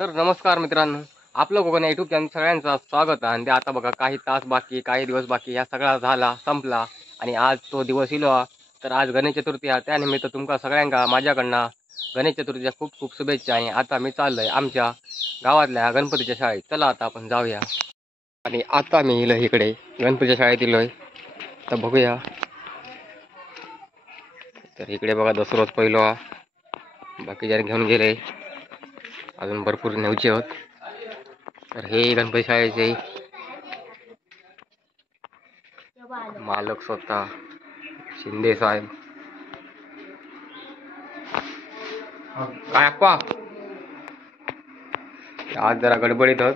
तर नमस्कार मित्रांनो, आपलं कोकण यूट्यूब चॅनल सगळ्यांचं स्वागत आहे. आणि ते आता बघा काही तास बाकी, काही दिवस बाकी, या सगळा झाला संपला आणि आज तो दिवस इलो. तर आज गणेश चतुर्थी आहे. त्यानिमित्त तुमका सगळ्यांका माझ्याकडनं गणेश चतुर्थीच्या खूप खूप शुभेच्छा. आणि आता मी चाललोय आमच्या गावातल्या गणपतीच्या शाळेत. चला आता आपण जाऊया. आणि आता मी इलो इकडे गणपतीच्या शाळेत इलोय. तर बघूया. तर इकडे बघा दसरोज पहिलो बाकी जण घेऊन गेले, अजून भरपूर न्यायचे होत. तर हे गणपती शाळेचे मालक स्वतः शिंदे साहेब. काय अप्पा, आज जरा गडबडीत होत.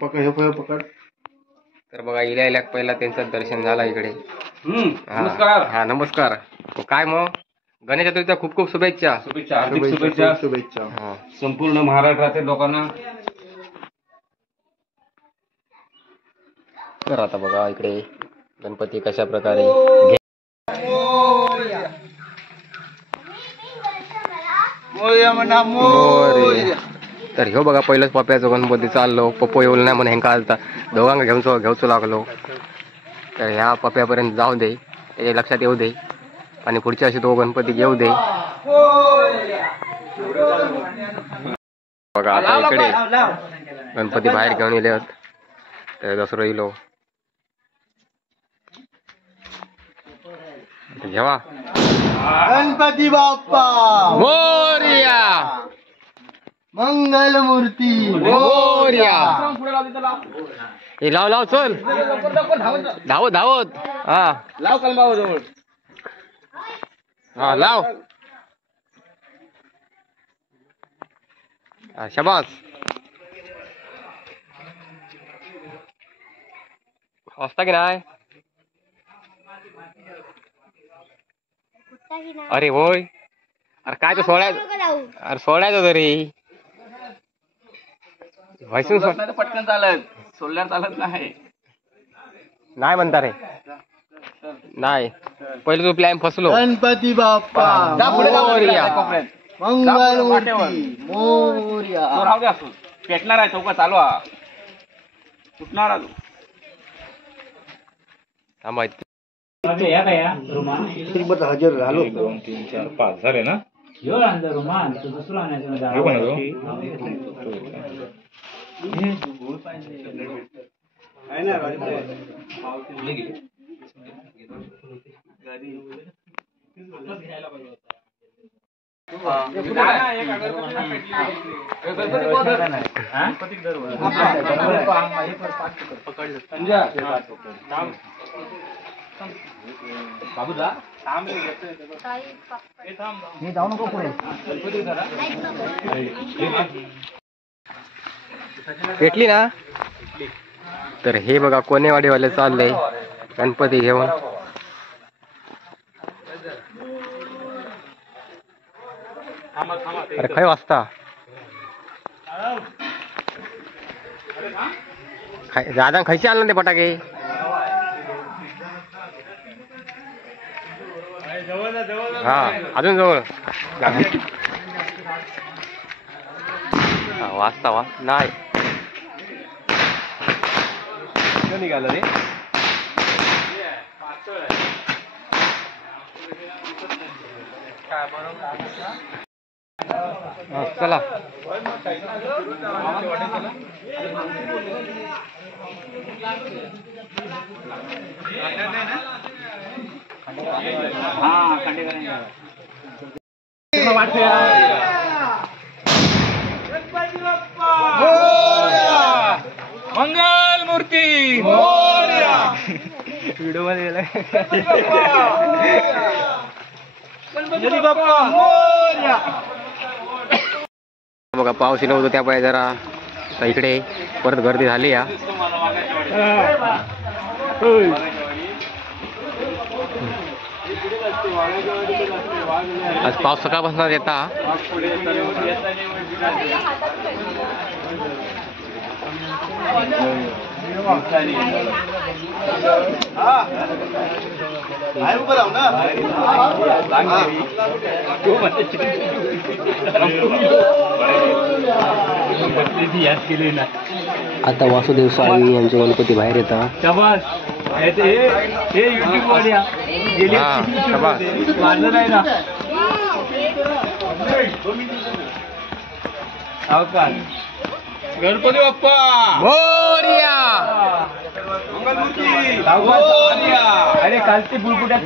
पकड. तर बघा इल्या पहिला त्यांचं दर्शन झालं इकडे. नमस्कार. हा नमस्कार. काय मग गणेश चतुर्थीच्या खूप खूप शुभेच्छा. हार्दिक शुभेच्छा संपूर्ण महाराष्ट्रातील लोकांना. तर आता बघा इकडे गणपती कशा प्रकारे. तर ह्यो बघा पहिलंच पप्प्याचं गणपती चाललो. पप्पो येऊ नाही म्हणून ह्यांका आलता, दोघांना घेऊचो लागलो. तर ह्या पप्प्यापर्यंत जाऊ दे, त्याच्या लक्षात येऊ दे आणि पुढच्या अशी तो गणपती घेऊ दे. बघा आता इकडे गणपती बाहेर घेऊन येले आहेत. तर दसरो इलो जेव्हा गणपती बाप्पा मोरया, मंगल मूर्ती मोरया. हे लाव लाव चल, धावत धावत. हा लाव कलमावर जवळ. हा लाव. शाबास. वाजता की नाही. अरे होय. अरे काय तर सोडायचं. अरे सोडायचं तरी व्हायचं पटकन चालत, सोडल्यावर चालत नाही. नाही म्हणता रे. नाही पहिले तो प्लॅन फसलो. गणपती बाप्पा मोरया, मंगल मूर्ती मोरया. राहू दे असं पेटणार आहे. चौका चालू हा, सुटणार आहे. थांबा. हजर झालो. 1 2 3 4 5 झाले ना. भेटली ना. तर हे बघा कोणेवाडीवाले चालले गणपती घेऊन. अरे काय वाजता दादा खायचे आलं ते फटाके. हा अजून जवळ. वाजता वा नाही निघालं रे. चला. मंगल मूर्ती व्हिडिओ मध्ये गेलाय. गणपती बाप्पा मोरया. बघा पाऊस नव्हतो त्यामुळे जरा इकडे परत गर्दी झाली. या आज पाऊस सकाळपासून येता. आता वासुदेव साळवी यांचे गणपती बाहेर येतात. गणपती बाप्पा मोरया. अरे कालची बुलबुट्यात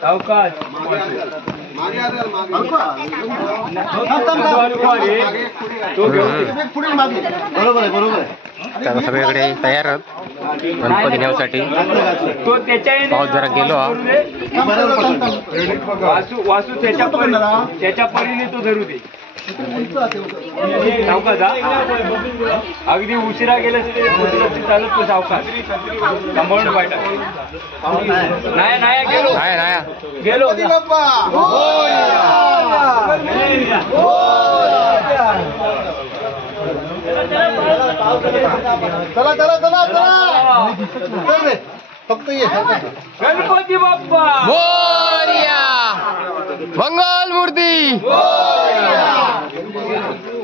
सावकाश आता सगळीकडे तयार आहेत गणपती नेण्यासाठी. तो त्याच्या पाऊस जरा गेलो हा. वासू त्याच्या परीने तो धरू दे. सावकाश अगदी उशिरा गेलं चालत तो सावकाश सांभाळून वाईट नाही गेलो गेलो फक्त ये गणपती बाप्पा मोरया. मंगल मूर्ती.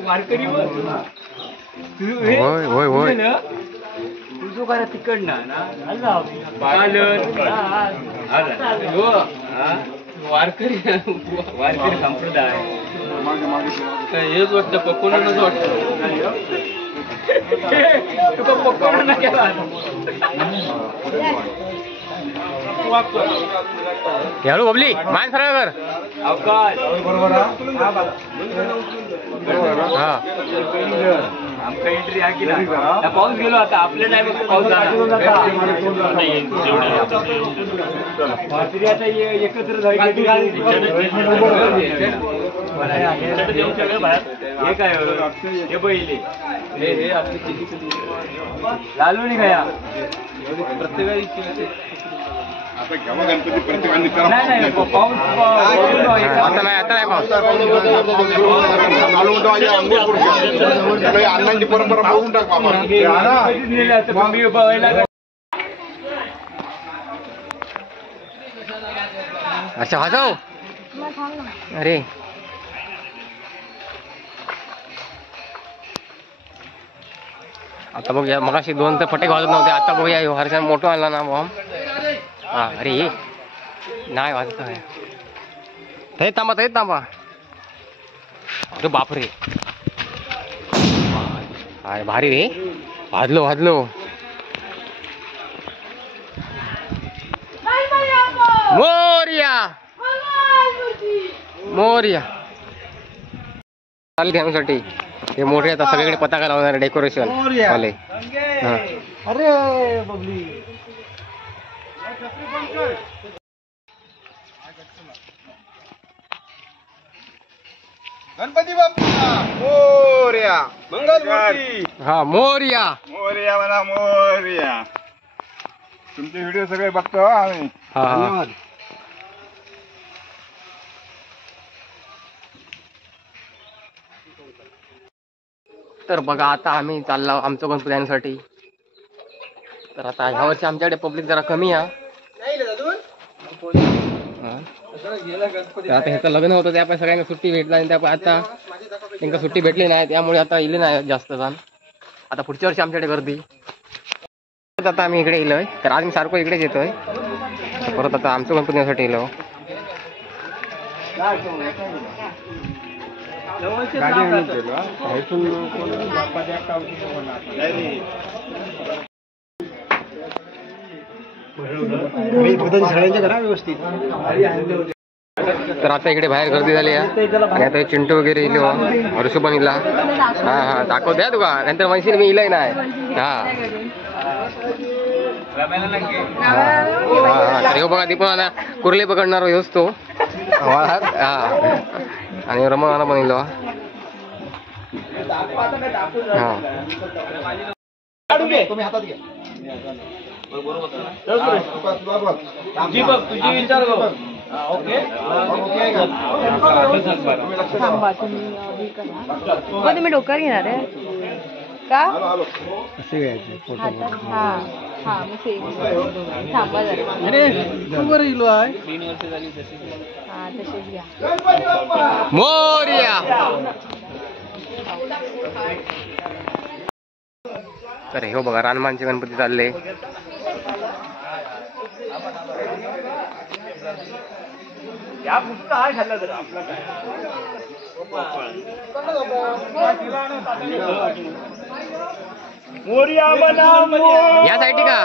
वारकरी होय होय होय. तुझं काय तिकडनं ना वारकरी संप्रदाय हेच वाटतं पक्कोनाच वाटतं तुका पक्कोना केला. हळू बबली मान सरळ कर. अवकाश हा आमका एंट्री हा की नाही पाऊस गेलो. आता आपल्या टायमात पाऊस आता एकत्र हे काय हे पहिले हे आपली लालू नाही काय प्रत्येकाची नाही पाऊस आता नाही पाऊस. अण्णांची परंपरा बघून टाक अच्छा वाजव. अरे आता बघूया मगाशी 2 तर फटे वाजत नव्हते. आता बघूया हर्षण मोठं आणला ना बॉम्ब. हा अरे नाही वाजत आहे. ते थांबा. अरे बापरे हाय भारी रे. वाजलो मोरया चालेल घेण्यासाठी. हे मोठे आता सगळीकडे पताका लावणार डेकोरेशन वाले. अरे बबली गणपती बाप्पा मोरया. मंगलमूर्ती. हा मोरया. मोरया म्हणा मोरया. तुमचे व्हिडिओ सगळे बघतो आम्ही. हा तर बघा आता आम्ही चाललो आमचं गणपती आणण्यासाठी. तर आता ह्या वर्षी आमच्याकडे पब्लिक जरा कमी आहे. तर आता ह्याचं लग्न होतं त्यामुळे सगळ्यांना सुट्टी भेटला आणि त्यामुळे आता त्यांना सुट्टी भेटली नाही त्यामुळे आता इले नाही जास्त जण. आता पुढच्या वर्षी आमच्याकडे गर्दी. आता आम्ही इकडे येलोय. तर आज मी सारखं इकडेच येतोय. परत आता आमचं गणपती आणण्यासाठी येलो. तर आता इकडे बाहेर गर्दी झाली आहे आणि आता चिंटू वगैरे इलो हर्षू पण इला. हा दाखव द्या तुका नंतर म्हणशील मी इलाय नाही. हा तर बघा ती पण आता कुर्ले पकडणार ह्योच तो. हा आणि रमणाला पण इलो. हा तुम्ही हातात घ्या. तुझी विचार करू. ओके थांबा तुम्ही डोक्यावर घेणार आहे. का कसे घ्यायचे फोटो हा हा मग सेम थांबा जरा अरे बरं इलो आहे हा तसेच घ्या मोरया. तर हे बघा रानमानचे गणपती चालले. या साईटी का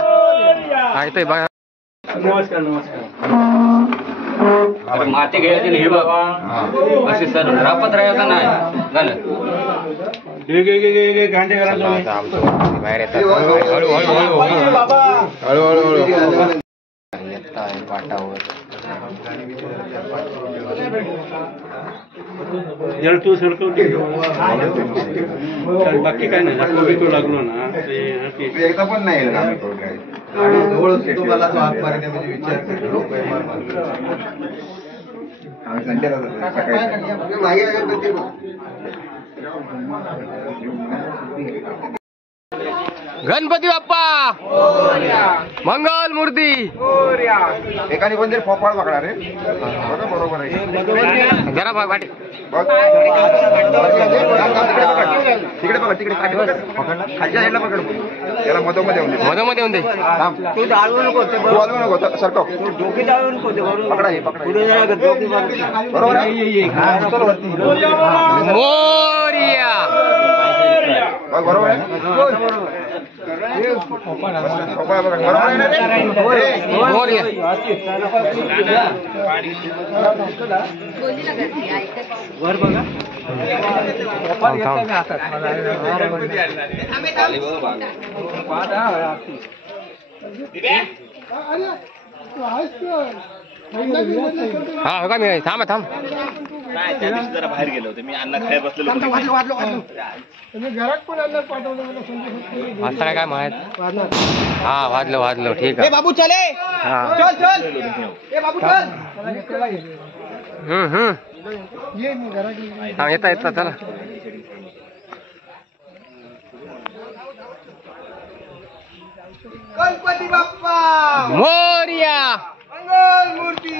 हा येतोय बघा. अरे माती घ्यायची हे बाबा असे सर रापत राहायचं नाही झालं बाहेर येतात हळूहळू येत आहे पाटावर. तू सरकव बाकी काय नाही तो लागलो ना एकदा पण नाही जवळच मला तो हात मारणे म्हणजे विचार गणपती बाप्पा मंगल मूर्ती. एकाने पण फोपाळ पकडा रे बघा बरोबर आहे जरा वाटे तिकडे बघा तिकडे खालच्या साईडला पकड त्याला मधोमध्ये येऊन दे मधोमध्ये येऊन दे. तू हलवू नको सरकव पकडा हे पकडा बरोबर आहे मोरया. बघ बरोबर आहे फोपाळ बघा बरोबर आहे ना रे मोरया. हा हो का मी थांब थांब नाही त्या दिवशी जरा बाहेर गेलो होते मी अन्न खायला बसलेलो आता काय माहित. हा वाजलो ठीक आहे बाबू चले. हा येता चला. गणपती बाप्पा मोरया. मंगल मूर्ती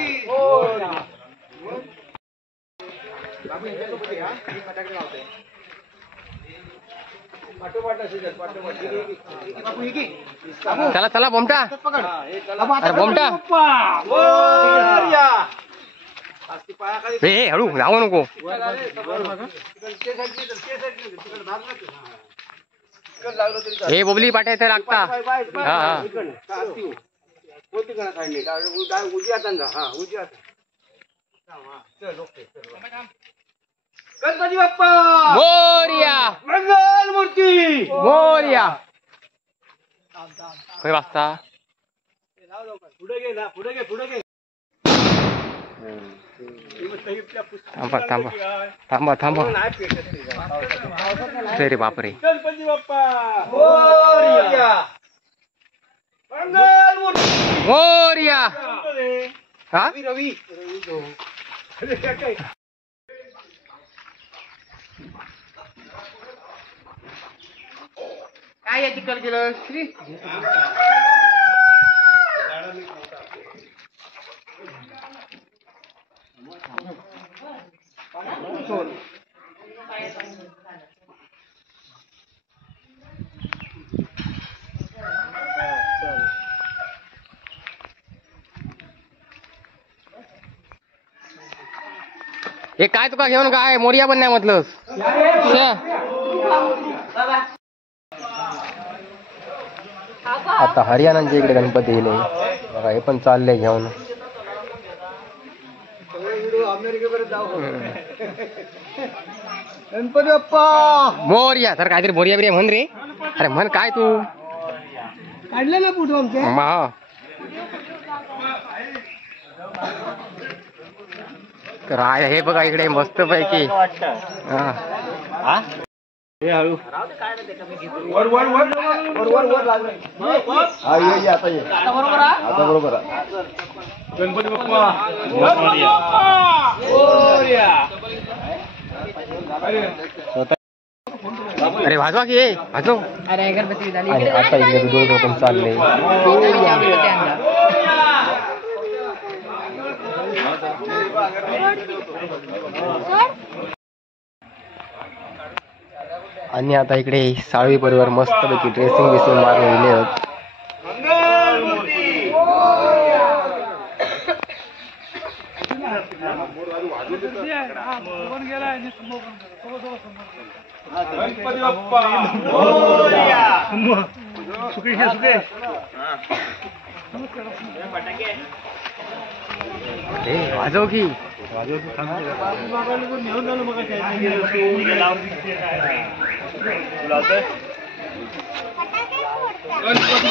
चला बोमटा. अरे बोमटा हे हळू जाऊ नको. हे बोबली पाठ्याचं लागता. हा हा गणपती बाप्पा मोरया. मंगल मूर्ती मोरया. खय वाजता थांबा रे बापरे. गणपती बाप्पा मोरया मंगल मूर्ती मोरया. हा रवी काय याची कर केलं श्री हे काय तुका घेऊन काय मोरिया पण नाही म्हटलंस. आता हरियाणाच्या इकडे गणपती येईल बघा. हे पण चालले घेऊन. गणपती बाप्पा मोरया. तर काहीतरी बोरिया बिरिया म्हण रे. अरे म्हण काय तू काढले ना फोटो आमचे तर हे बघा इकडे मस्त पैकी. हा हे हळू वर वर वर वर वर वर लागले. हा ये आता ये आता बरोबर गणपती बाप्पा मोरया अरे वाजवा की वाजव. अरे गणपती झाली आणि आता इकडे दोघं पण चालले. आणि आता इकडे साळवी परिवार मस्तपैकी ड्रेसिंग बिसिंग मारून गेले आहेत. गणपती बाप्पा वाजव की गणपती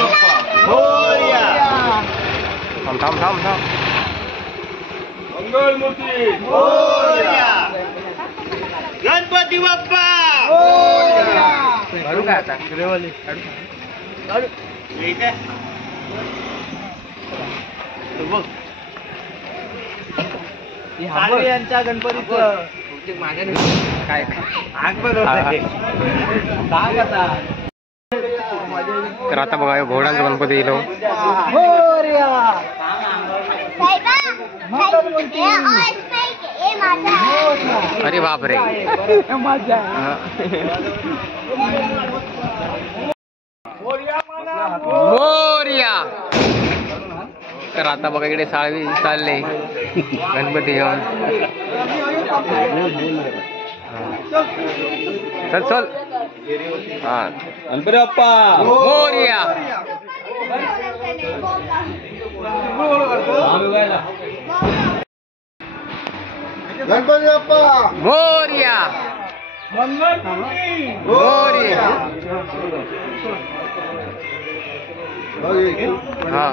बाप्पा थांब थांब थांब थांब. मंगलमूर्ती गणपती बाप्पा काढू काय आता यांच्या गणपतीचं काय तर आता बघा घोड्यांचा गणपती येलो. अरे बाप रे मोरया. तर आता बघा इकडे साळवी चालले गणपती घेऊन. चल चल. हा गणपती बाप्पा मोरया. गणपती बाप्पा मोरया. मोरया. हा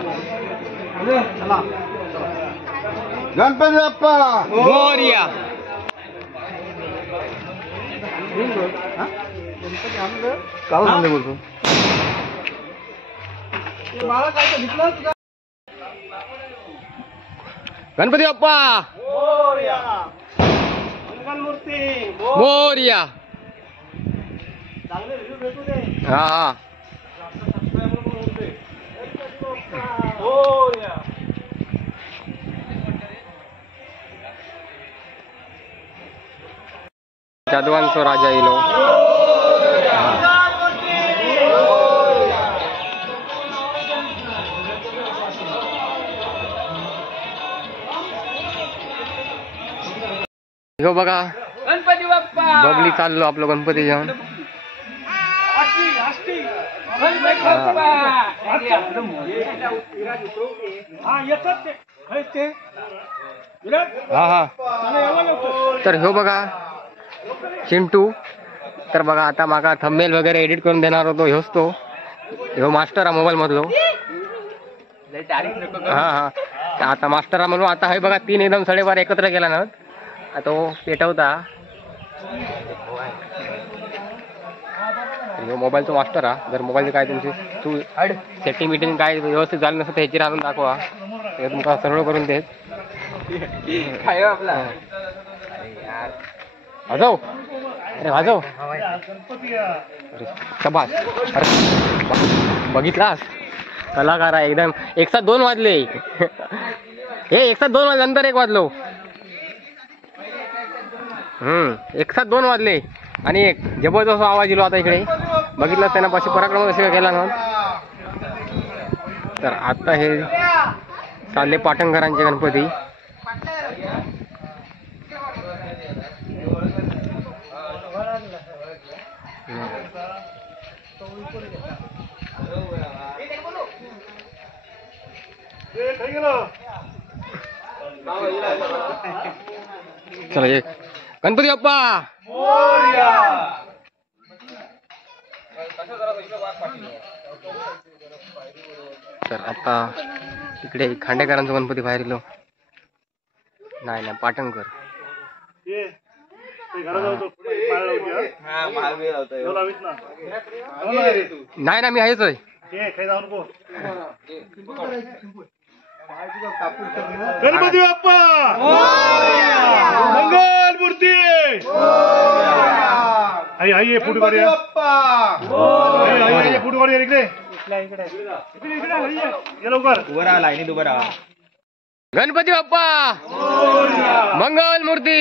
गणपती बाप्पा मोरया. काल सांगते बोलतो. गणपती बाप्पा मोरया. हा हा जादवांचो राजा इलो. हो बघा गणपती बाप्पा बगली चाललो आपलं गणपती घेऊन. हा हा तर हो बघा चिंटू. तर बघा आता मागा थंबनेल वगैरे एडिट करून देणार होतो ह्योच तो. ह्यो मास्टर हा मोबाईल मधलो. हा हा आता मास्टर हा म्हणून आता हे बघा 3 एकदम 12:30 एकत्र केला ना तो पेटवता. मोबाईलचा मास्टर हा. जर मोबाईलचे काय तुमची तू सेटिंग बिटिंग काय व्यवस्थित झालं नसतं ह्याची आणून दाखवा ते तुमका सर्व करून देत. वाजव अरे वाजव. अरे शबास. अरे बघितलास कलाकार आहे एकदम. 1:02 वाजले. हे 1:02 वाजले नंतर 1 वाजलो. 1:02 वाजले आणि एक जबरदस्त आवाज येलो आता इकडे बघितलं त्यांना पाशी पराक्रम कसे केला ना. तर आता हे चालले पाटणकरांचे गणपती. चला एक गणपती बाप्पा तर आता इकडे खांडेकरांचा गणपती बाहेर येलो. नाही नाही पाटणकर. नाही ना मी आहेच आहे. गणपती बाप्पा मंगल मूर्ती आई आई फुट गाडी आई फुट गाडी इकडे ये लवकर उभं राहा लाईनीत उभं राहा. गणपती बाप्पा मंगल मूर्ती.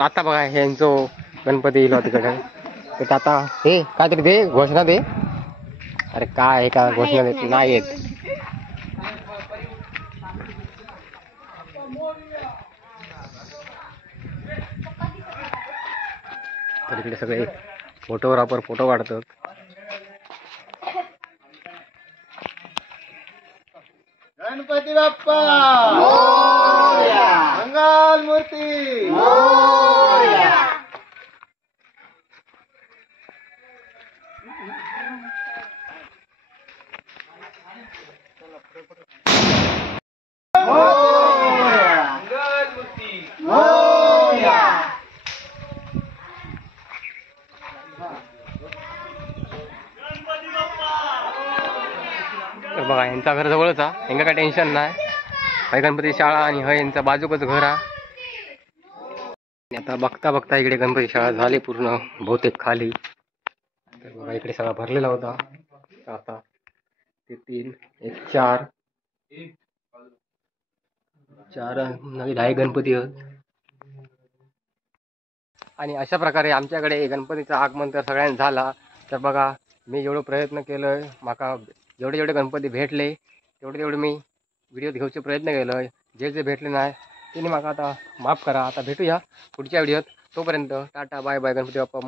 आता बघा ह्यांचं गणपती येईल तिकडे. तर आता हे काहीतरी दे घोषणा दे. अरे काय का घोषणा देत नाही येत. तर इकडे सगळे फोटोग्राफर फोटो काढतात. गणपती बाप्पा मंगल मूर्ती. तर बघा यांचा घर जवळच आहे, यांना काय टेन्शन नाही. हाय गणपती शाळा आणि हय यांचा बाजूकच घर आहे. आता बघता बघता इकडे गणपती शाळा झाली पूर्ण बहुतेक खाली. तर बघा इकडे सगळा भरलेला होता. आता ते 3 1 4 नवीन आहे गणपती आहेत. आणि अशा प्रकारे आमच्याकडे गणपतीचं आगमन तर सगळ्यांना झाला. तर बघा मी जेवढं प्रयत्न केलं, माका जेवढे जेवढे गणपती भेटले तेवढे मी व्हिडिओ घेऊचे प्रयत्न केलं. जे जे भेटले नाही त्यांनी माका आता माफ करा. आता भेटूया पुढच्या व्हिडिओत. तोपर्यंत tata bye bye. Ganpati Bappa